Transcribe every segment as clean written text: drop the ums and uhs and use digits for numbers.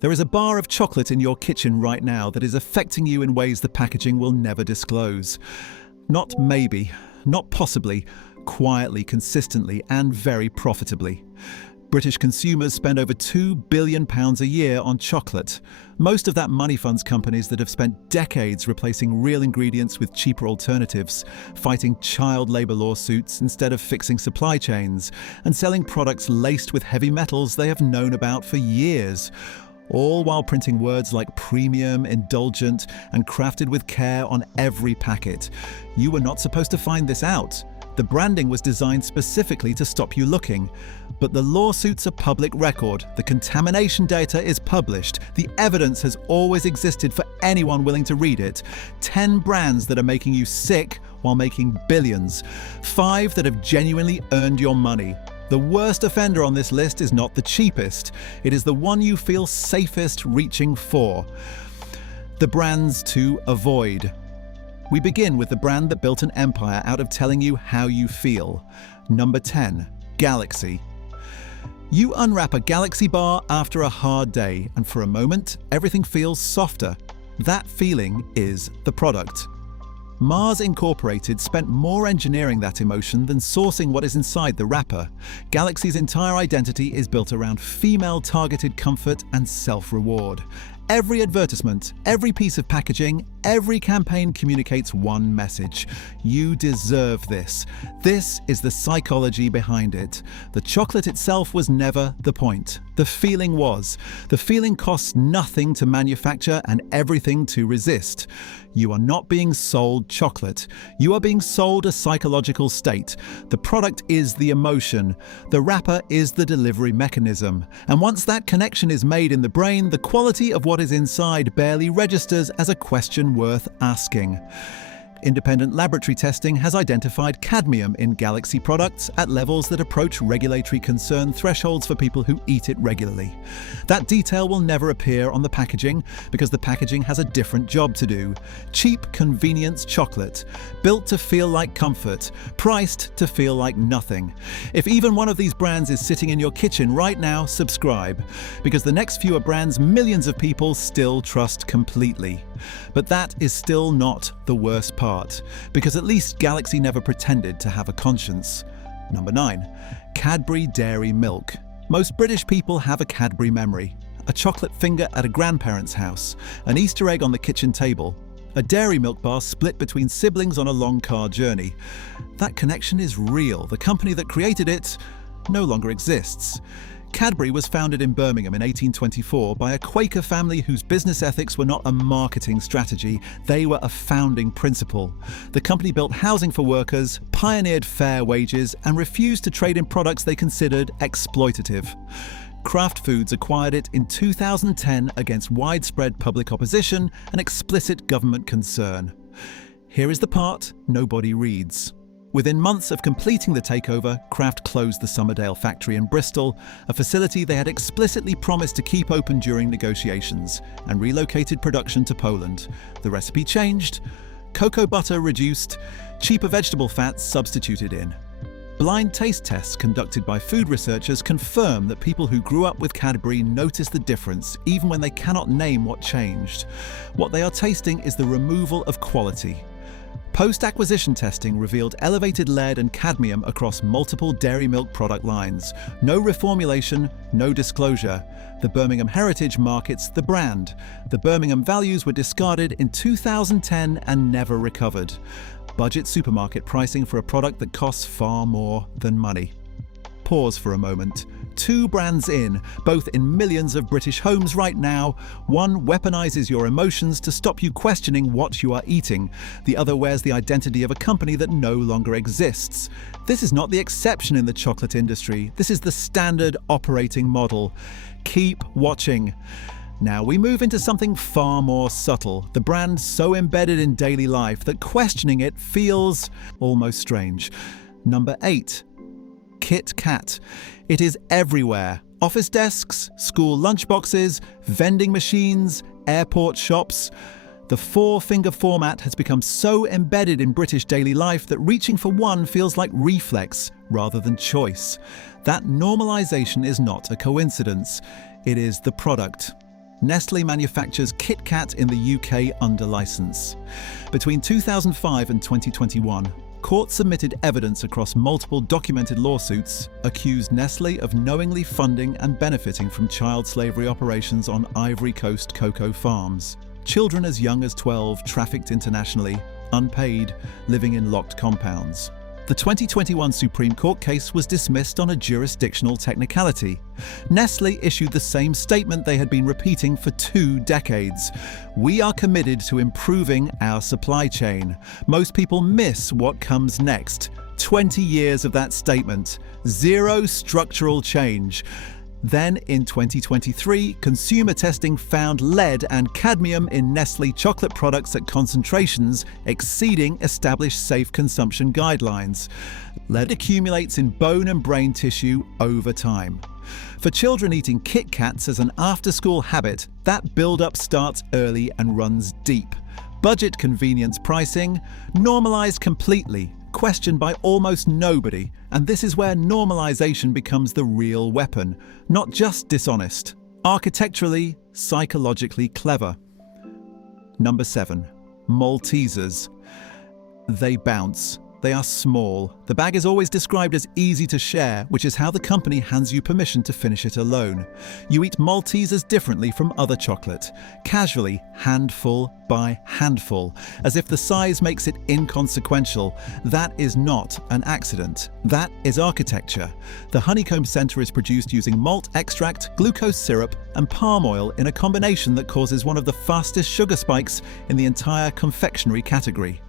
There is a bar of chocolate in your kitchen right now that is affecting you in ways the packaging will never disclose. Not maybe, not possibly, quietly, consistently, and very profitably. British consumers spend over £2 billion a year on chocolate. Most of that money funds companies that have spent decades replacing real ingredients with cheaper alternatives, fighting child labour lawsuits instead of fixing supply chains, and selling products laced with heavy metals they have known about for years. All while printing words like premium, indulgent, and crafted with care on every packet. You were not supposed to find this out. The branding was designed specifically to stop you looking. But the lawsuits are public record, the contamination data is published, the evidence has always existed for anyone willing to read it. 10 brands that are making you sick while making billions. 5 that have genuinely earned your money. The worst offender on this list is not the cheapest. It is the one you feel safest reaching for. The brands to avoid. We begin with the brand that built an empire out of telling you how you feel. Number 10, Galaxy. You unwrap a Galaxy bar after a hard day, and for a moment, everything feels softer. That feeling is the product. Mars Incorporated spent more engineering that emotion than sourcing what is inside the wrapper. Galaxy's entire identity is built around female-targeted comfort and self-reward. Every advertisement, every piece of packaging, every campaign communicates one message. You deserve this. This is the psychology behind it. The chocolate itself was never the point. The feeling was. The feeling costs nothing to manufacture and everything to resist. You are not being sold chocolate. You are being sold a psychological state. The product is the emotion. The wrapper is the delivery mechanism. And once that connection is made in the brain, the quality of what is inside barely registers as a question worth asking. Independent laboratory testing has identified cadmium in Galaxy products at levels that approach regulatory concern thresholds for people who eat it regularly. That detail will never appear on the packaging because the packaging has a different job to do. Cheap convenience chocolate, built to feel like comfort, priced to feel like nothing. If even one of these brands is sitting in your kitchen right now, subscribe, because the next few are brands millions of people still trust completely. But that is still not the worst part, because at least Galaxy never pretended to have a conscience. Number 9. Cadbury Dairy Milk. Most British people have a Cadbury memory. A chocolate finger at a grandparent's house, an Easter egg on the kitchen table, a dairy milk bar split between siblings on a long car journey. That connection is real. The company that created it no longer exists. Cadbury was founded in Birmingham in 1824 by a Quaker family whose business ethics were not a marketing strategy, they were a founding principle. The company built housing for workers, pioneered fair wages, and refused to trade in products they considered exploitative. Kraft Foods acquired it in 2010 against widespread public opposition and explicit government concern. Here is the part nobody reads. Within months of completing the takeover, Kraft closed the Somerdale factory in Bristol, a facility they had explicitly promised to keep open during negotiations, and relocated production to Poland. The recipe changed, cocoa butter reduced, cheaper vegetable fats substituted in. Blind taste tests conducted by food researchers confirm that people who grew up with Cadbury notice the difference even when they cannot name what changed. What they are tasting is the removal of quality. Post-acquisition testing revealed elevated lead and cadmium across multiple dairy milk product lines. No reformulation, no disclosure. The Birmingham heritage markets the brand. The Birmingham values were discarded in 2010 and never recovered. Budget supermarket pricing for a product that costs far more than money. Pause for a moment. 2 brands in, both in millions of British homes right now. One weaponizes your emotions to stop you questioning what you are eating. The other wears the identity of a company that no longer exists. This is not the exception in the chocolate industry. This is the standard operating model. Keep watching. Now we move into something far more subtle, the brand so embedded in daily life that questioning it feels almost strange. Number 8. Kit Kat. It is everywhere. Office desks, school lunchboxes, vending machines, airport shops. The 4-finger format has become so embedded in British daily life that reaching for one feels like reflex rather than choice. That normalization is not a coincidence. It is the product. Nestle manufactures Kit Kat in the UK under license. Between 2005 and 2021, courts submitted evidence across multiple documented lawsuits accused Nestle of knowingly funding and benefiting from child slavery operations on Ivory Coast cocoa farms. Children as young as 12 trafficked internationally, unpaid, living in locked compounds. The 2021 Supreme Court case was dismissed on a jurisdictional technicality. Nestle issued the same statement they had been repeating for 2 decades. We are committed to improving our supply chain. Most people miss what comes next. 20 years of that statement. Zero structural change. Then, in 2023, consumer testing found lead and cadmium in Nestle chocolate products at concentrations exceeding established safe consumption guidelines. Lead accumulates in bone and brain tissue over time. For children eating Kit Kats as an after-school habit, that build-up starts early and runs deep. Budget convenience pricing, normalized completely, questioned by almost nobody, and this is where normalization becomes the real weapon, not just dishonest, architecturally, psychologically clever. Number 7. Maltesers. They bounce. They are small. The bag is always described as easy to share, which is how the company hands you permission to finish it alone. You eat Maltesers differently from other chocolate, casually, handful by handful, as if the size makes it inconsequential. That is not an accident. That is architecture. The honeycomb center is produced using malt extract, glucose syrup, and palm oil in a combination that causes one of the fastest sugar spikes in the entire confectionery category.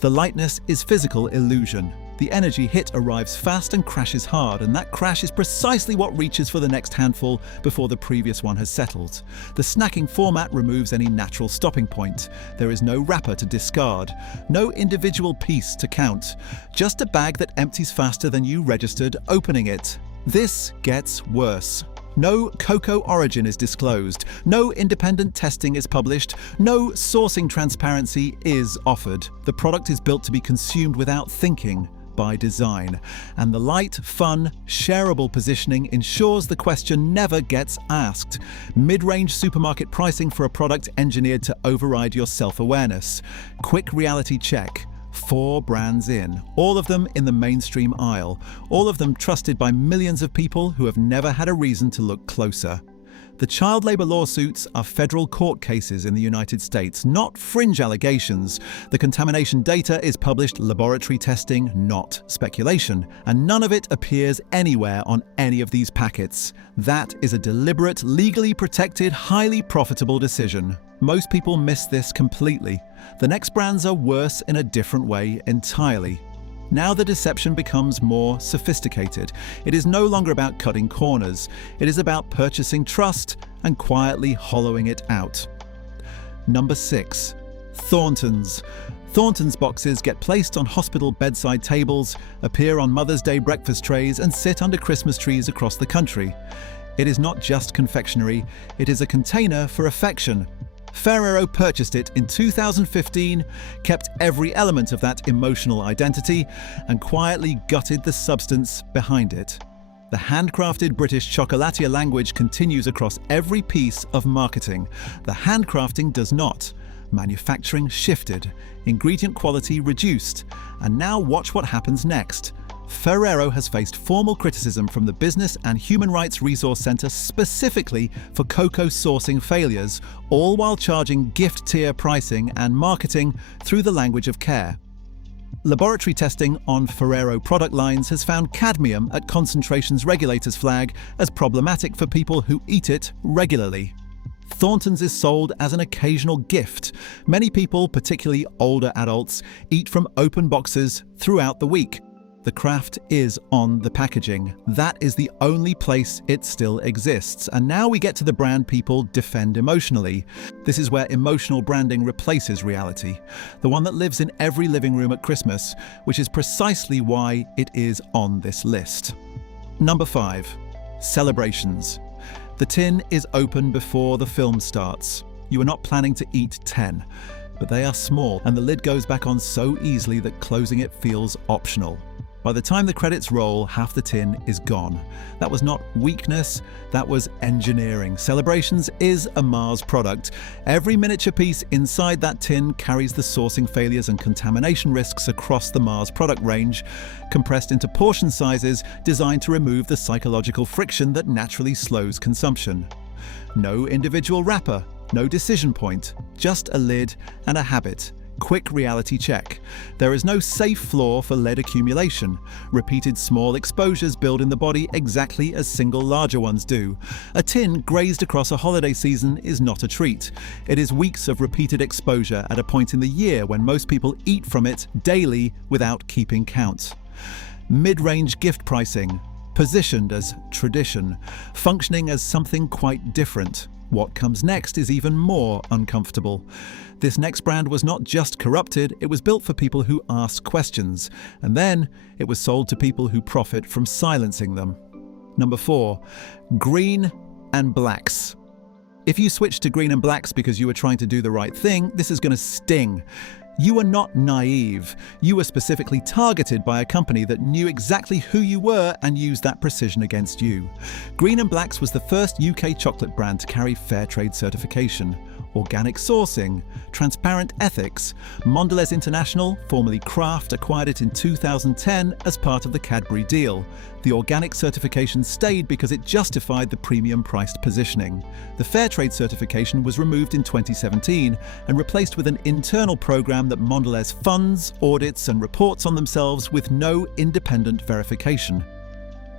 The lightness is physical illusion. The energy hit arrives fast and crashes hard, and that crash is precisely what reaches for the next handful before the previous one has settled. The snacking format removes any natural stopping point. There is no wrapper to discard, no individual piece to count, just a bag that empties faster than you registered opening it. This gets worse. No cocoa origin is disclosed, no independent testing is published, no sourcing transparency is offered. The product is built to be consumed without thinking, by design. And the light, fun, shareable positioning ensures the question never gets asked. Mid-range supermarket pricing for a product engineered to override your self-awareness. Quick reality check. 4 brands in, all of them in the mainstream aisle, all of them trusted by millions of people who have never had a reason to look closer. The child labor lawsuits are federal court cases in the United States, not fringe allegations. The contamination data is published laboratory testing, not speculation, and none of it appears anywhere on any of these packets. That is a deliberate, legally protected, highly profitable decision. Most people miss this completely. The next brands are worse in a different way entirely. Now the deception becomes more sophisticated. It is no longer about cutting corners. It is about purchasing trust and quietly hollowing it out. Number 6. Thornton's. Thornton's boxes get placed on hospital bedside tables, appear on Mother's Day breakfast trays, and sit under Christmas trees across the country. It is not just confectionery, it is a container for affection. Ferrero purchased it in 2015, kept every element of that emotional identity, and quietly gutted the substance behind it. The handcrafted British chocolatier language continues across every piece of marketing. The handcrafting does not. Manufacturing shifted, ingredient quality reduced, and now watch what happens next. Ferrero has faced formal criticism from the Business and Human Rights Resource Centre specifically for cocoa sourcing failures, all while charging gift-tier pricing and marketing through the language of care. Laboratory testing on Ferrero product lines has found cadmium at concentrations regulators flag as problematic for people who eat it regularly. Thornton's is sold as an occasional gift. Many people, particularly older adults, eat from open boxes throughout the week. The craft is on the packaging. That is the only place it still exists. And now we get to the brand people defend emotionally. This is where emotional branding replaces reality. The one that lives in every living room at Christmas, which is precisely why it is on this list. Number 5. Celebrations. The tin is open before the film starts. You are not planning to eat 10, but they are small, and the lid goes back on so easily that closing it feels optional. By the time the credits roll, half the tin is gone. That was not weakness, that was engineering. Celebrations is a Mars product. Every miniature piece inside that tin carries the sourcing failures and contamination risks across the Mars product range, compressed into portion sizes designed to remove the psychological friction that naturally slows consumption. No individual wrapper, no decision point, just a lid and a habit. Quick reality check. There is no safe floor for lead accumulation. Repeated small exposures build in the body exactly as single larger ones do. A tin grazed across a holiday season is not a treat. It is weeks of repeated exposure at a point in the year when most people eat from it daily without keeping count. Mid-range gift pricing. Positioned as tradition, functioning as something quite different. What comes next is even more uncomfortable. This next brand was not just corrupted, it was built for people who ask questions, and then it was sold to people who profit from silencing them. Number 4, green and blacks. If you switch to green and blacks because you were trying to do the right thing, this is going to sting. You are not naive. You were specifically targeted by a company that knew exactly who you were and used that precision against you. Green and Blacks was the first UK chocolate brand to carry fair trade certification. Organic sourcing, transparent ethics. Mondelez International, formerly Kraft, acquired it in 2010 as part of the Cadbury deal. The organic certification stayed because it justified the premium-priced positioning. The fair trade certification was removed in 2017 and replaced with an internal program that Mondelez funds, audits, and reports on themselves with no independent verification.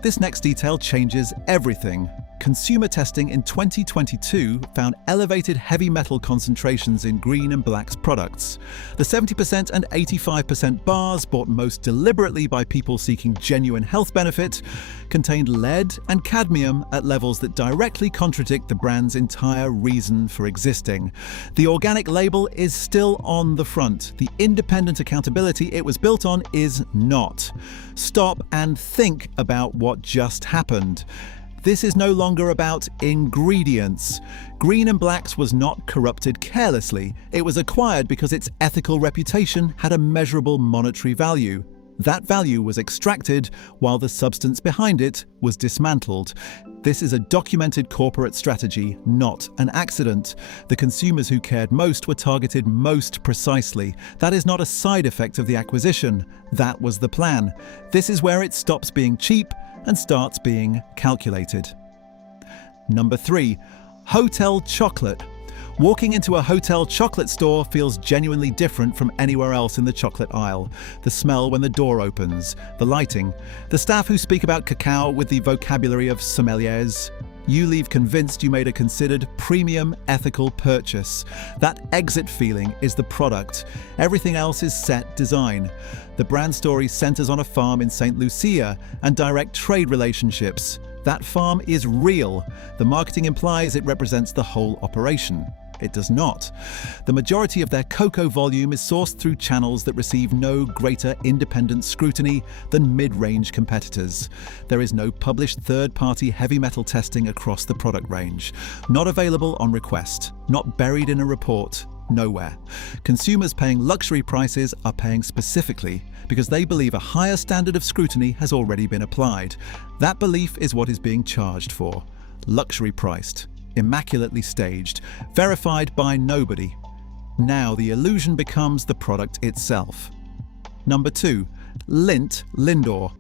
This next detail changes everything. Consumer testing in 2022 found elevated heavy metal concentrations in Green and Black's products. The 70% and 85% bars, bought most deliberately by people seeking genuine health benefit, contained lead and cadmium at levels that directly contradict the brand's entire reason for existing. The organic label is still on the front. The independent accountability it was built on is not. Stop and think about what just happened. This is no longer about ingredients. Green and Blacks was not corrupted carelessly. It was acquired because its ethical reputation had a measurable monetary value. That value was extracted while the substance behind it was dismantled. This is a documented corporate strategy, not an accident. The consumers who cared most were targeted most precisely. That is not a side effect of the acquisition. That was the plan. This is where it stops being cheap and starts being calculated. Number 3, hotel chocolate. Walking into a hotel chocolate store feels genuinely different from anywhere else in the chocolate aisle. The smell when the door opens, the lighting, the staff who speak about cacao with the vocabulary of sommeliers. You leave convinced you made a considered, premium, ethical purchase. That exit feeling is the product. Everything else is set design. The brand story centers on a farm in St. Lucia and direct trade relationships. That farm is real. The marketing implies it represents the whole operation. It does not. The majority of their cocoa volume is sourced through channels that receive no greater independent scrutiny than mid-range competitors. There is no published third-party heavy metal testing across the product range. Not available on request. Not buried in a report. Nowhere. Consumers paying luxury prices are paying specifically because they believe a higher standard of scrutiny has already been applied. That belief is what is being charged for. Luxury priced. Immaculately staged, verified by nobody. Now the illusion becomes the product itself. Number 2, Lindt Lindor.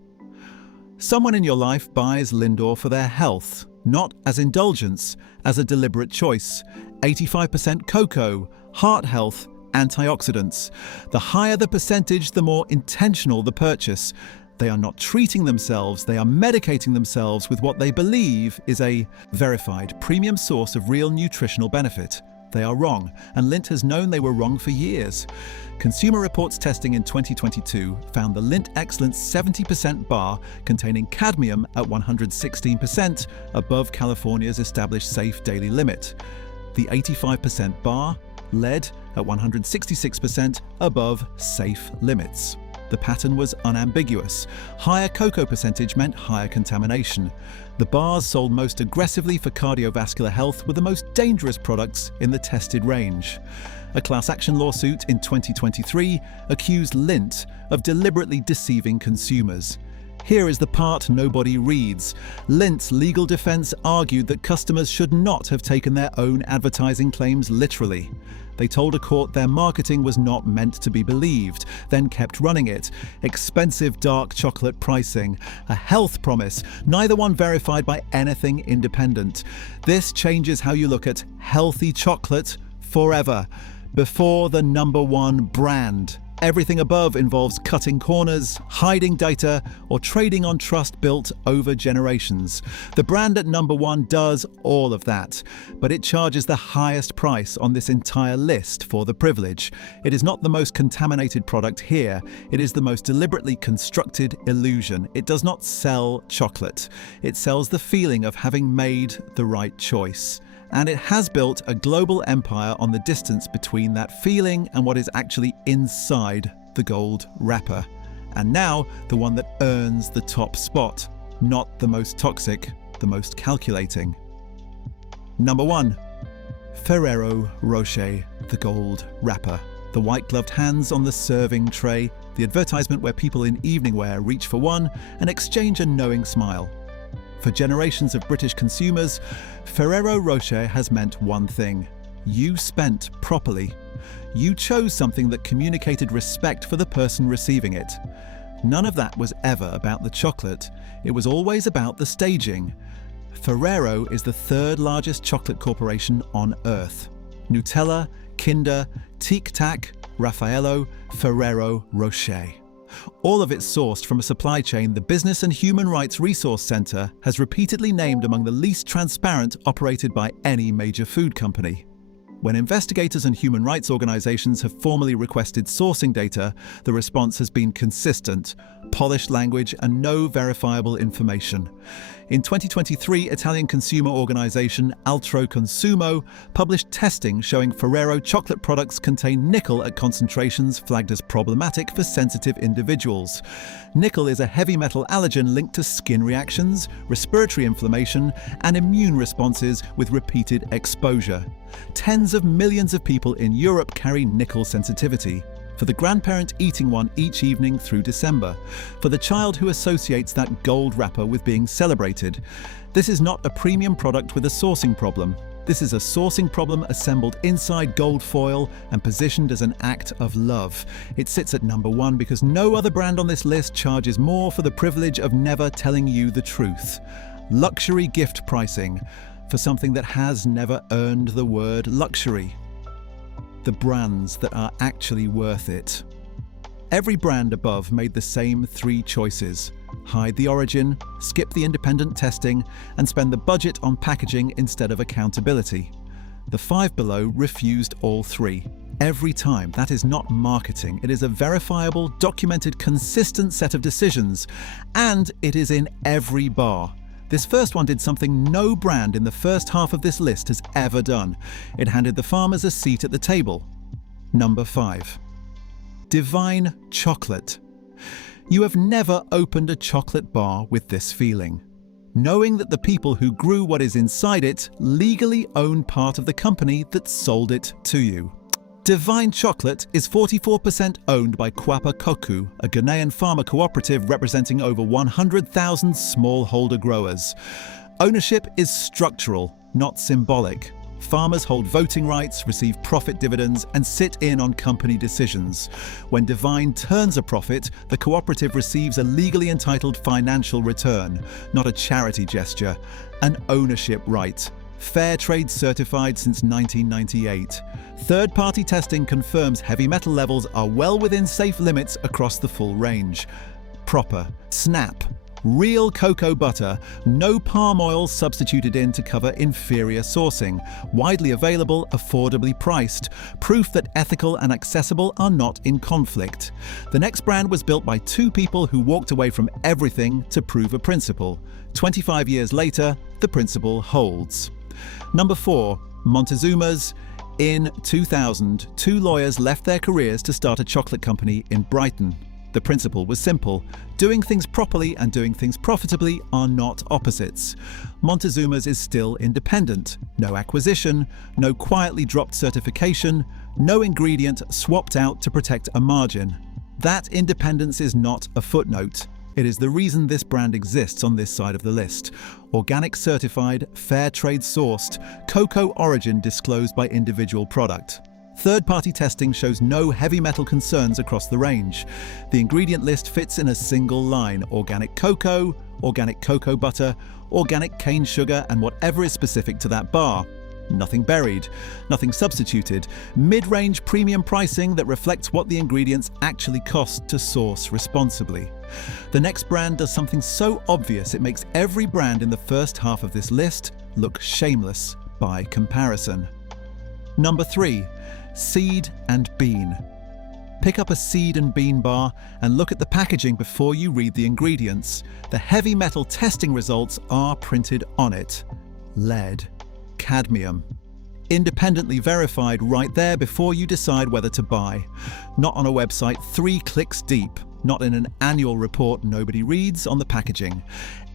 Someone in your life buys Lindor for their health, not as indulgence, as a deliberate choice. 85% cocoa, heart health, antioxidants. The higher the percentage, the more intentional the purchase. They are not treating themselves, they are medicating themselves with what they believe is a verified premium source of real nutritional benefit. They are wrong, and Lindt has known they were wrong for years. Consumer Reports testing in 2022 found the Lindt Excellence 70% bar containing cadmium at 116%, above California's established safe daily limit. The 85% bar, lead at 166%, above safe limits. The pattern was unambiguous. Higher cocoa percentage meant higher contamination. The bars sold most aggressively for cardiovascular health were the most dangerous products in the tested range. A class action lawsuit in 2023 accused Lindt of deliberately deceiving consumers. Here is the part nobody reads. Lindt's legal defense argued that customers should not have taken their own advertising claims literally. They told a court their marketing was not meant to be believed, then kept running it. Expensive dark chocolate pricing, a health promise, neither one verified by anything independent. This changes how you look at healthy chocolate forever. Before the number one brand. Everything above involves cutting corners, hiding data, or trading on trust built over generations. The brand at number one does all of that, but it charges the highest price on this entire list for the privilege. It is not the most contaminated product here. It is the most deliberately constructed illusion. It does not sell chocolate. It sells the feeling of having made the right choice. And it has built a global empire on the distance between that feeling and what is actually inside the gold wrapper. And now, the one that earns the top spot, not the most toxic, the most calculating. Number 1. Ferrero Rocher, the gold wrapper. The white-gloved hands on the serving tray, the advertisement where people in evening wear reach for one and exchange a knowing smile. For generations of British consumers, Ferrero Rocher has meant one thing. You spent properly. You chose something that communicated respect for the person receiving it. None of that was ever about the chocolate. It was always about the staging. Ferrero is the third largest chocolate corporation on Earth. Nutella, Kinder, Tic Tac, Raffaello, Ferrero Rocher. All of it sourced from a supply chain the Business and Human Rights Resource Center has repeatedly named among the least transparent operated by any major food company. When investigators and human rights organizations have formally requested sourcing data, the response has been consistent, polished language and no verifiable information. In 2023, Italian consumer organization Altro Consumo published testing showing Ferrero chocolate products contain nickel at concentrations flagged as problematic for sensitive individuals. Nickel is a heavy metal allergen linked to skin reactions, respiratory inflammation, and immune responses with repeated exposure. Tens of millions of people in Europe carry nickel sensitivity. For the grandparent eating one each evening through December. For the child who associates that gold wrapper with being celebrated. This is not a premium product with a sourcing problem. This is a sourcing problem assembled inside gold foil and positioned as an act of love. It sits at number 1 because no other brand on this list charges more for the privilege of never telling you the truth. Luxury gift pricing for something that has never earned the word luxury. The brands that are actually worth it. Every brand above made the same 3 choices. Hide the origin, skip the independent testing, and spend the budget on packaging instead of accountability. The 5 below refused all 3. Every time. That is not marketing. It is a verifiable, documented, consistent set of decisions. And it is in every bar. This first one did something no brand in the first half of this list has ever done. It handed the farmers a seat at the table. Number 5. Divine chocolate. You have never opened a chocolate bar with this feeling. Knowing that the people who grew what is inside it legally own part of the company that sold it to you. Divine Chocolate is 44% owned by Kwapa Koku, a Ghanaian farmer cooperative representing over 100,000 smallholder growers. Ownership is structural, not symbolic. Farmers hold voting rights, receive profit dividends, and sit in on company decisions. When Divine turns a profit, the cooperative receives a legally entitled financial return, not a charity gesture, an ownership right. Fair Trade certified since 1998. Third-party testing confirms heavy metal levels are well within safe limits across the full range. Proper, snap, real cocoa butter, no palm oil substituted in to cover inferior sourcing, widely available, affordably priced, proof that ethical and accessible are not in conflict. The next brand was built by 2 people who walked away from everything to prove a principle. 25 years later, the principle holds. Number 4. Montezuma's. In 2000, 2 lawyers left their careers to start a chocolate company in Brighton. The principle was simple. Doing things properly and doing things profitably are not opposites. Montezuma's is still independent. No acquisition, no quietly dropped certification, no ingredient swapped out to protect a margin. That independence is not a footnote. It is the reason this brand exists on this side of the list. Organic certified, fair trade sourced, cocoa origin disclosed by individual product. Third-party testing shows no heavy metal concerns across the range. The ingredient list fits in a single line: organic cocoa butter, organic cane sugar, and whatever is specific to that bar. Nothing buried, nothing substituted. Mid-range premium pricing that reflects what the ingredients actually cost to source responsibly. The next brand does something so obvious it makes every brand in the first half of this list look shameless by comparison. Number 3. Seed and bean. Pick up a seed and bean bar and look at the packaging before you read the ingredients. The heavy metal testing results are printed on it. Lead, cadmium. Independently verified right there before you decide whether to buy. Not on a website 3 clicks deep. Not in an annual report nobody reads on the packaging.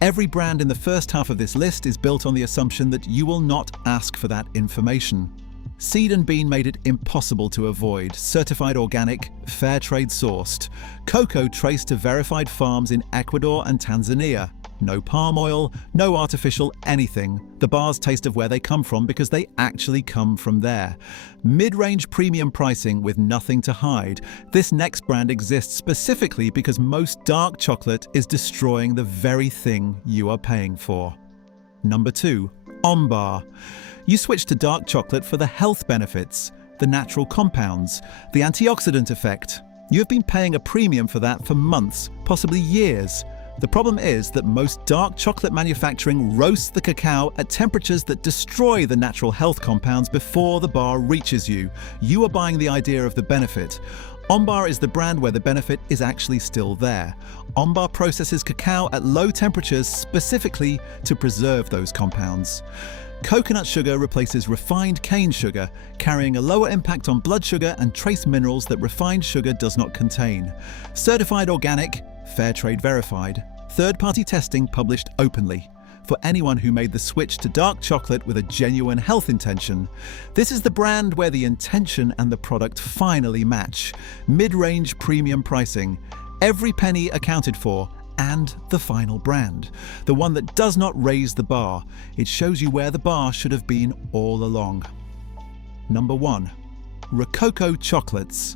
Every brand in the first half of this list is built on the assumption that you will not ask for that information. Seed and bean made it impossible to avoid. Certified organic, fair trade sourced. Cocoa traced to verified farms in Ecuador and Tanzania. No palm oil, no artificial anything. The bars taste of where they come from because they actually come from there. Mid-range premium pricing with nothing to hide. This next brand exists specifically because most dark chocolate is destroying the very thing you are paying for. Number 2. Ombar. You switch to dark chocolate for the health benefits, the natural compounds, the antioxidant effect. You have been paying a premium for that for months, possibly years. The problem is that most dark chocolate manufacturing roasts the cacao at temperatures that destroy the natural health compounds before the bar reaches you. You are buying the idea of the benefit. Ombar is the brand where the benefit is actually still there. Ombar processes cacao at low temperatures specifically to preserve those compounds. Coconut sugar replaces refined cane sugar, carrying a lower impact on blood sugar and trace minerals that refined sugar does not contain. Certified organic, fair trade verified, third-party testing published openly. For anyone who made the switch to dark chocolate with a genuine health intention. This is the brand where the intention and the product finally match. Mid-range premium pricing, every penny accounted for, and the final brand. The one that does not raise the bar. It shows you where the bar should have been all along. Number 1. Rococo chocolates.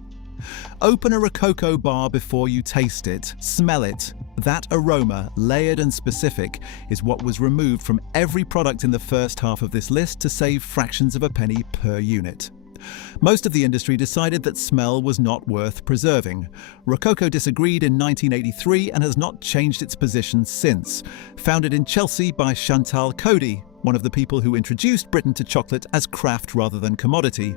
Open a Rococo bar before you taste it. Smell it. That aroma, layered and specific, is what was removed from every product in the first half of this list to save fractions of a penny per unit. Most of the industry decided that smell was not worth preserving. Rococo disagreed in 1983 and has not changed its position since. Founded in Chelsea by Chantal Cody, one of the people who introduced Britain to chocolate as craft rather than commodity.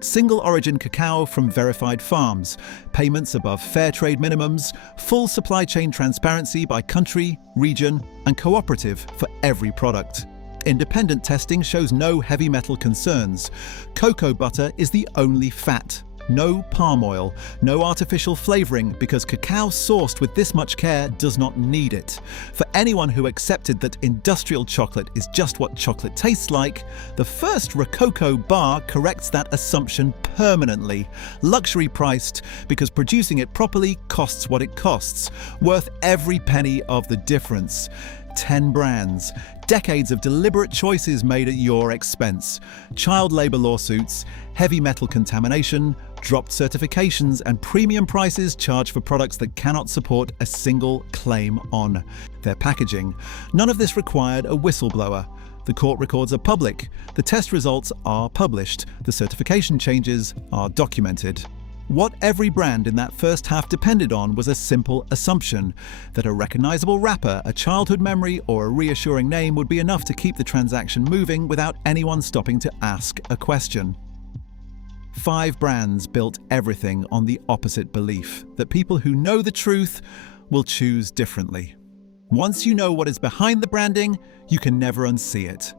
Single origin cacao from verified farms, payments above fair trade minimums, full supply chain transparency by country, region, and cooperative for every product. Independent testing shows no heavy metal concerns. Cocoa butter is the only fat. No palm oil, no artificial flavoring because cacao sourced with this much care does not need it. For anyone who accepted that industrial chocolate is just what chocolate tastes like, the first Rococo bar corrects that assumption permanently. Luxury priced because producing it properly costs what it costs, worth every penny of the difference. 10 brands, decades of deliberate choices made at your expense, child labour lawsuits, heavy metal contamination, dropped certifications, and premium prices charged for products that cannot support a single claim on their packaging. None of this required a whistleblower. The court records are public, the test results are published, the certification changes are documented. What every brand in that first half depended on was a simple assumption that a recognizable wrapper, a childhood memory, or a reassuring name would be enough to keep the transaction moving without anyone stopping to ask a question. 5 brands built everything on the opposite belief that people who know the truth will choose differently. Once you know what is behind the branding, you can never unsee it.